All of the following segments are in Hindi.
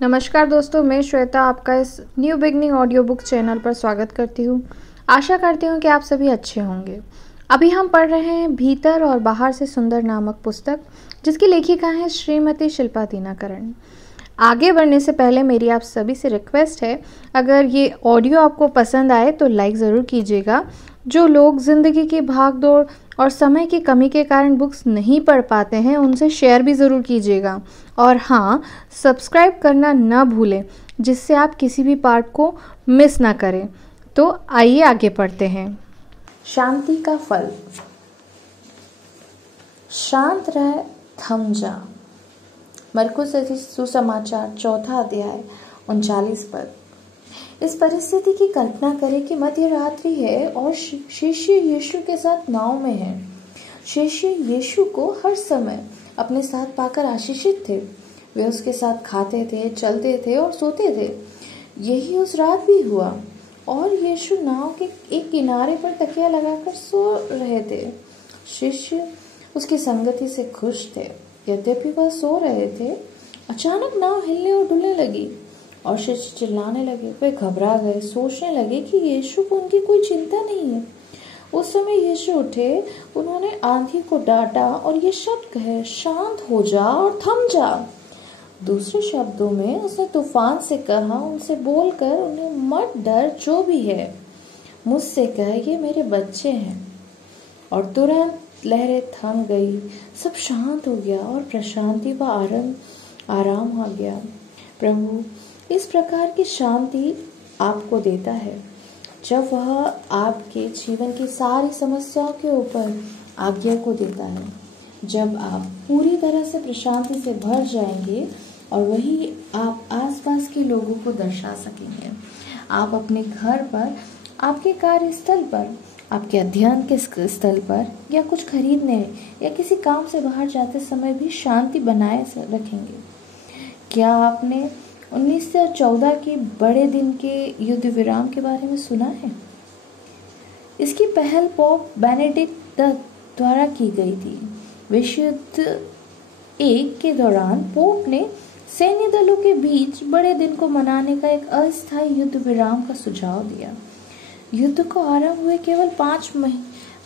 नमस्कार दोस्तों, मैं श्वेता आपका इस new beginning audio book channel पर स्वागत करती हूँ। आशा करती हूँ कि आप सभी अच्छे होंगे। अभी हम पढ़ रहे हैं भीतर और बाहर से सुंदर नामक पुस्तक, जिसकी लेखिका हैं श्रीमती शिल्पा दीनाकरण। आगे बढ़ने से पहले मेरी आप सभी से रिक्वेस्ट है, अगर ये ऑडियो आपको पसंद आए तो लाइक ज़रूर कीजिएगा। जो लोग ज़िंदगी की भागदौड़ और समय की कमी के कारण बुक्स नहीं पढ़ पाते हैं, उनसे शेयर भी ज़रूर कीजिएगा। और हाँ, सब्सक्राइब करना ना भूलें, जिससे आप किसी भी पार्ट को मिस ना करें। तो आइए आगे पढ़ते हैं। शांति का फल। शांत रह, थम जा। मरकुस सुसमाचार 4 अध्याय 39 पद। इस परिस्थिति की कल्पना करें कि मध्य रात्रि है और शिष्य यीशु के साथ नाव में है। शिष्य यीशु को हर समय अपने साथ पाकर आशीषित थे। वे उसके साथ खाते थे, चलते थे और सोते थे। यही उस रात भी हुआ और यीशु नाव के एक किनारे पर तकिया लगाकर सो रहे थे। शिष्य उसकी संगति से खुश थे। यद्यपि वह सो रहे थे, अचानक नाव हिलने और डुलने लगी और शिष्य चिल्लाने लगे। वे घबरा गए, सोचने लगे कि यीशु को उनकी कोई चिंता नहीं है। उस समय यीशु उठे, उन्होंने आंधी को डांटा और ये शब्द कहे, शांत हो जा और थम जा। दूसरे शब्दों में उसने तूफान से कहा, उनसे बोलकर उन्हें मत डर, जो भी है मुझसे कह, ये मेरे बच्चे हैं। और तुरंत लहरें थम गई, सब शांत हो गया और प्रशांति व आराम आ गया। प्रभु इस प्रकार की शांति आपको देता है जब वह आपके जीवन की सारी समस्याओं के ऊपर आज्ञा को देता है। जब आप पूरी तरह से प्रशांति से भर जाएंगे और वही आप आसपास के लोगों को दर्शा सकेंगे। आप अपने घर पर, आपके कार्यस्थल पर, आपके अध्ययन के स्थल पर या कुछ खरीदने या किसी काम से बाहर जाते समय भी शांति बनाए रखेंगे। क्या आपने 1914 के बड़े दिन के युद्ध विराम के बारे में सुना है? इसकी पहल पोप बेनेडिक्ट द्वारा की गई थी। विश्व युद्ध 1 के दौरान पोप ने सैन्य दलों के बीच बड़े दिन को मनाने का एक अस्थायी युद्ध विराम का सुझाव दिया। युद्ध को आरंभ हुए केवल 5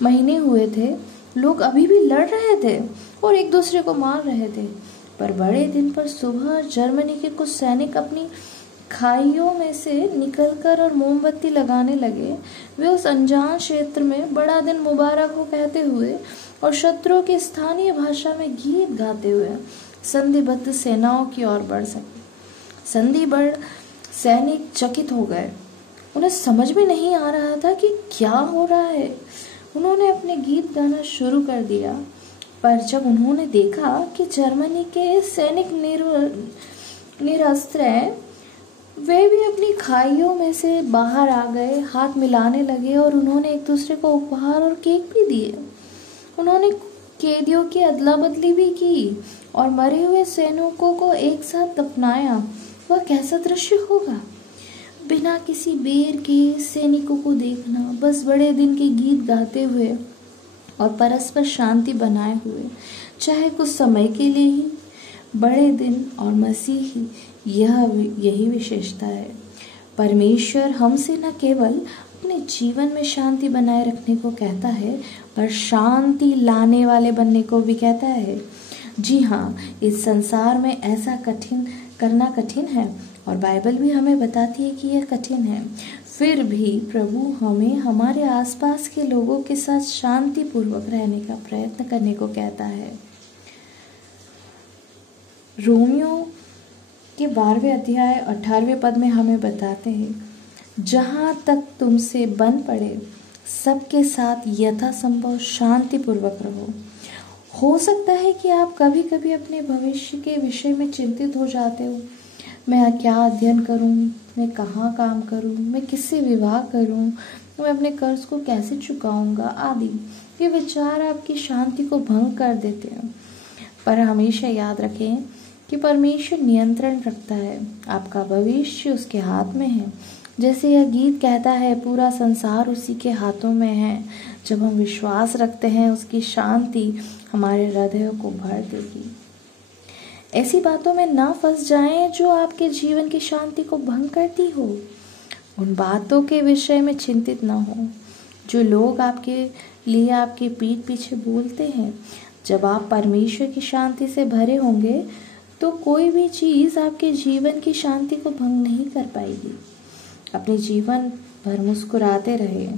महीने हुए थे। लोग अभी भी लड़ रहे थे और एक दूसरे को मार रहे थे। पर बड़े दिन पर सुबह जर्मनी के कुछ सैनिक अपनी खाइयों में से निकलकर और मोमबत्ती लगाने लगे। वे उस अनजान क्षेत्र में बड़ा दिन मुबारक हो कहते हुए और शत्रुओं की स्थानीय भाषा में गीत गाते हुए संधिबद्ध सेनाओं की ओर बढ़ सके। संधिबद्ध सैनिक चकित हो गए। उन्हें समझ में नहीं आ रहा था कि क्या हो रहा है। उन्होंने अपने गीत गाना शुरू कर दिया, पर जब उन्होंने देखा कि जर्मनी के सैनिक निरस्त्र हैं, वे भी अपनी खाइयों में से बाहर आ गए, हाथ मिलाने लगे और उन्होंने एक दूसरे को उपहार और केक भी दिए। उन्होंने कैदियों की अदला बदली भी की और मरे हुए सैनिकों को एक साथ दफनाया। वह कैसा दृश्य होगा? बिना किसी बेर के सैनिकों को देखना, बस बड़े दिन के गीत गाते हुए और परस्पर शांति बनाए हुए, चाहे कुछ समय के लिए ही। बड़े दिन और मसीही यही विशेषता है। परमेश्वर हमसे न केवल अपने जीवन में शांति बनाए रखने को कहता है, पर शांति लाने वाले बनने को भी कहता है। जी हाँ, इस संसार में ऐसा करना कठिन है और बाइबल भी हमें बताती है कि यह कठिन है। फिर भी प्रभु हमें हमारे आसपास के लोगों के साथ शांति पूर्वक रहने का प्रयत्न करने को कहता है। रोमियो के 12वें अध्याय 18वें पद में हमें बताते हैं, जहाँ तक तुमसे बन पड़े सबके साथ यथासंभव शांति पूर्वक रहो। हो सकता है कि आप कभी कभी अपने भविष्य के विषय में चिंतित हो जाते हो। मैं क्या अध्ययन करूं, मैं कहाँ काम करूं, मैं किससे विवाह करूं, मैं अपने कर्ज को कैसे चुकाऊंगा आदि। ये विचार आपकी शांति को भंग कर देते हैं। पर हमेशा याद रखें कि परमेश्वर नियंत्रण रखता है। आपका भविष्य उसके हाथ में है। जैसे यह गीत कहता है, पूरा संसार उसी के हाथों में है। जब हम विश्वास रखते हैं, उसकी शांति हमारे हृदय को भर देगी। ऐसी बातों में ना फंस जाएं जो आपके जीवन की शांति को भंग करती हो। उन बातों के विषय में चिंतित ना हो जो लोग आपके लिए आपके पीठ पीछे बोलते हैं। जब आप परमेश्वर की शांति से भरे होंगे तो कोई भी चीज़ आपके जीवन की शांति को भंग नहीं कर पाएगी। अपने जीवन भर मुस्कुराते रहे।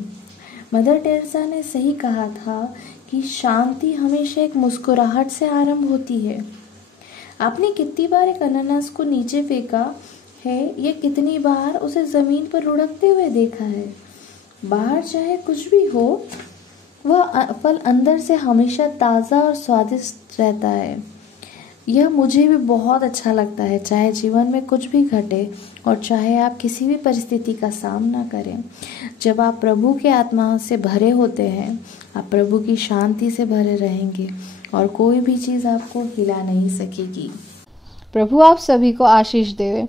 मदर टेरेसा ने सही कहा था कि शांति हमेशा एक मुस्कुराहट से आरंभ होती है। आपने कितनी बार एक अनानास को नीचे फेंका है या कितनी बार उसे ज़मीन पर लुढ़कते हुए देखा है? बाहर चाहे कुछ भी हो, वह फल अंदर से हमेशा ताज़ा और स्वादिष्ट रहता है। यह मुझे भी बहुत अच्छा लगता है, चाहे जीवन में कुछ भी घटे और चाहे आप किसी भी परिस्थिति का सामना करें। जब आप प्रभु के आत्मा से भरे होते हैं, आप प्रभु की शांति से भरे रहेंगे और कोई भी चीज़ आपको हिला नहीं सकेगी। प्रभु आप सभी को आशीष देवे।